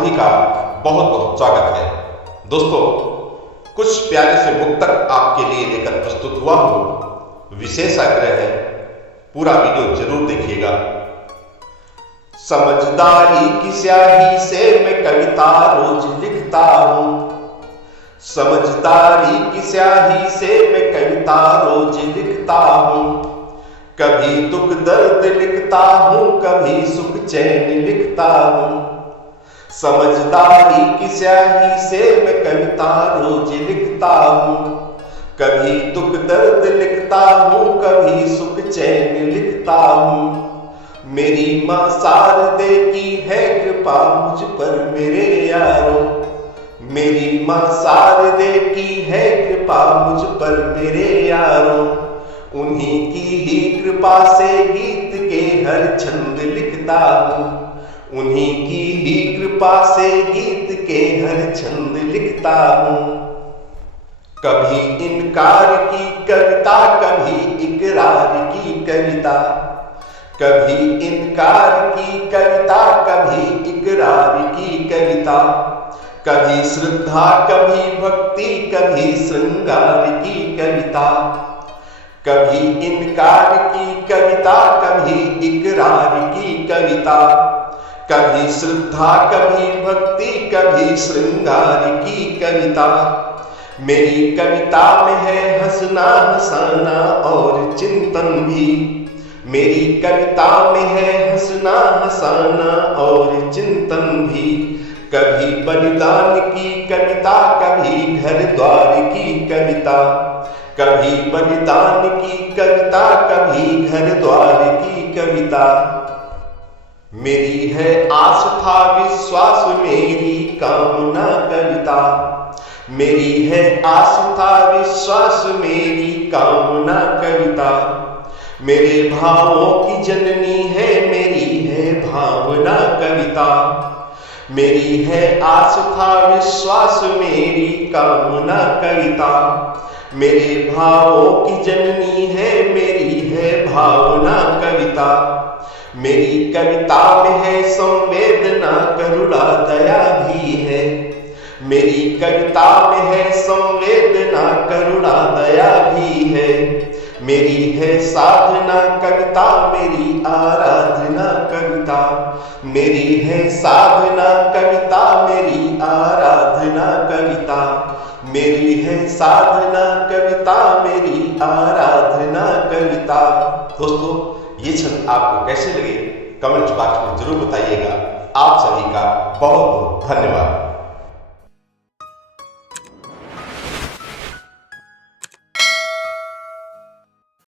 सभी का बहुत बहुत स्वागत है। दोस्तों, कुछ प्यारे से मुक्तक आपके लिए लेकर प्रस्तुत हुआ हूं। विशेष आग्रह है, पूरा वीडियो जरूर देखिएगा। समझदारी की स्याही से मैं कविता रोज लिखता हूं। समझदारी की स्याही से मैं कविता रोज लिखता हूं। कभी दुख दर्द लिखता हूं, कभी सुख चैन लिखता हूं। समझदारी की स्याही से मैं कविता रोज लिखता हूं। कभी दुख दर्द लिखता हूं, कभी सुख चैन लिखता हूं। मेरी मां शारदे की है कृपा मुझ पर मेरे यारों। मेरी मां शारदे की है कृपा मुझ पर मेरे यारों। उन्हीं की ही कृपा से गीत के हर छंद लिखता हूं। उन्हीं की ही कृपा से गीत के हर छंद लिखता हूं। कभी इनकार की कविता, कभी इकरार की कविता। कभी इनकार की कविता, कभी इकरार की कविता। कभी श्रद्धा, कभी भक्ति, कभी श्रृंगार की कविता। कभी इनकार की कविता, कभी इकरार की कविता। कभी श्रद्धा, कभी भक्ति, कभी श्रृंगार की कविता। मेरी कविता में है हंसना हंसाना और चिंतन भी। मेरी कविता में है हंसना हंसाना और चिंतन भी। कभी बलिदान की कविता, कभी घर द्वार की कविता। कभी बलिदान की कविता, कभी घर द्वार की कविता। मेरी है आस्था विश्वास, मेरी कामना कविता। मेरी है आस्था विश्वास, मेरी कामना कविता। मेरे भावों की जननी है, मेरी है भावना कविता। मेरी है आस्था विश्वास, मेरी कामना कविता। मेरे भावों की जननी है, मेरी है भावना कविता। मेरी कविता में है संवेदना करुणा दया भी है। मेरी कविता में है संवेदना करुणा दया भी है। मेरी है साधना कविता, मेरी आराधना कविता। मेरी है साधना कविता, मेरी आराधना कविता। मेरी है साधना कविता, मेरी आराधना कविता। दोस्तों, ये छंद आपको कैसे लगे कमेंट बॉक्स में जरूर बताइएगा। आप सभी का बहुत बहुत धन्यवाद।